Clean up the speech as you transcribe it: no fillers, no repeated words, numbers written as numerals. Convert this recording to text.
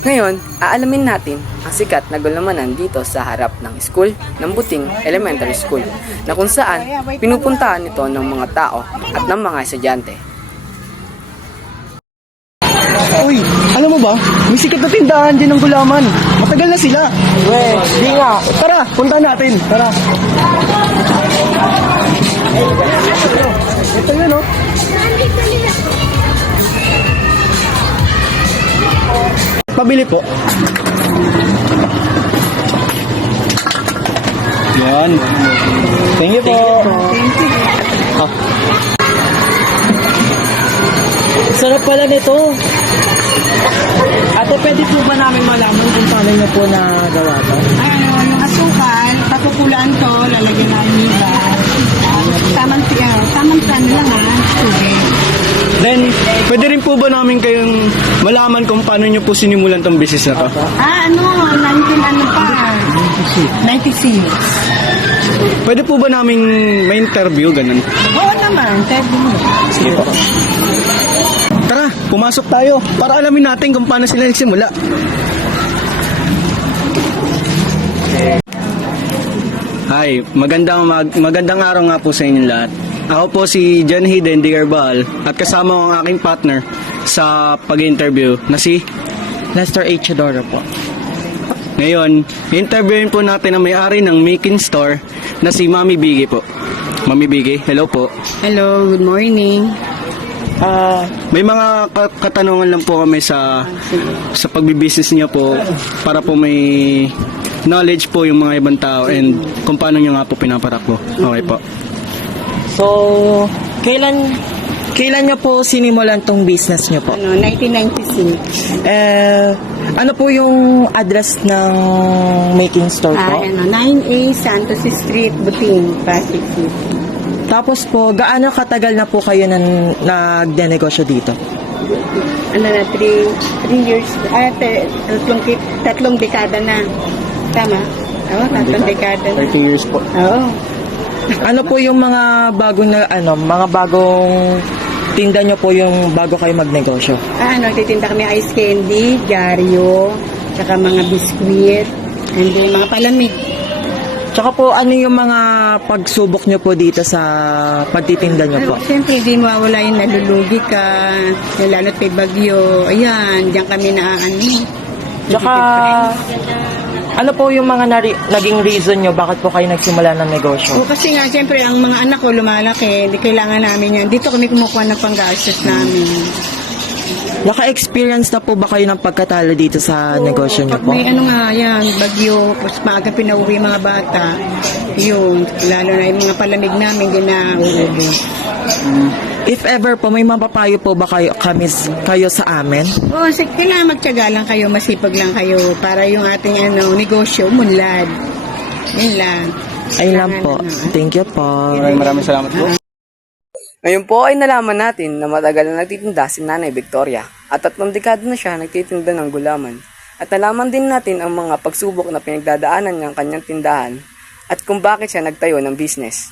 Ngayon, aalamin natin ang sikat na gulamanan dito sa harap ng school ng Buting Elementary School na kung saan pinupuntahan ito ng mga tao at ng mga estudyante. Uy, alam mo ba? May sikat na tindahan din ng gulaman. Matagal na sila. Di nga. Tara, punta natin. Tara. Ito yun, oh. Pabili po. Yan. Thank you po. Ah. Sarap pala nito. Ate, pwede po ba namin malaman kung paano nyo po nagawa to? Yung asukal, pakukulaan to, lalagyan namin iba. Tamang plano lang tubig. Then, pwede rin po ba namin kayong malaman kung paano nyo po sinimulan tong business na to? 96. Pwede po ba namin may interview, ganun? Oo naman, pwede mo. Sige po. Tara, pumasok tayo para alamin natin kung paano sila nagsimula. Hi, magandang araw nga po sa inyong lahat. Ako po si John Hayden Digarbal at kasama ko ang aking partner sa pag-interview na si Lester H. Chidoro po. Ngayon, interviewin po natin ang may-ari ng Making Store na si Mami Biggie po. Mami Biggie, hello po. Hello, good morning. May mga katanungan lang po kami sa pagbibusiness niyo po para po may knowledge po yung mga ibang tao and kung paano nyo nga po pinaparakbo. Okay po. So, kailan nyo po sinimulan tong business nyo po? 1996. Ano po yung address ng Making Store po? 9A Santos Street, Buting, Pasig City. Tapos po, gaano katagal na po kayo nagdenegosyo dito? 3 years, tatlong dekada na. Tama? Oo, tatlong dekada na. 30 years po. Oo. Ano po yung mga bagong tinda nyo po yung bago kayo magnegosyo? Titinda kami ice candy, dyaryo, tsaka mga biskwit, and then mga palamig. Tsaka po, ano yung mga pagsubok nyo po dito sa pagtitinda nyo po? Siyempre, hindi mawawala yung nalulugi ka, lalo't may bagyo. Ayan, diyan kami Tsaka, ano po yung mga naging reason nyo bakit po kayo nagsimula ng negosyo? kasi nga, siyempre, ang mga anak ko lumalaki, hindi kailangan namin yan. Dito kami kumukuha ng panggastos namin. Naka-experience na po ba kayo ng pagkatalo dito sa negosyo nyo Pag po? may yan, bagyo, tapos maaga pinauwi mga bata, yun, lalo na yung mga palamig namin, din na uuwi. If ever po, may mapapayo po ba kayo sa amin? Kailangan magtiyaga lang kayo, masipag lang kayo, para yung ating negosyo, munlad. Yun lang. Ayun lang po. Thank you po. Maraming salamat po. Ngayon po ay nalaman natin na matagal na nagtitinda si Nanay Victoria at 3 dekada na siya nagtitinda ng gulaman. At nalaman din natin ang mga pagsubok na pinagdadaanan ng kanyang tindahan at kung bakit siya nagtayo ng business.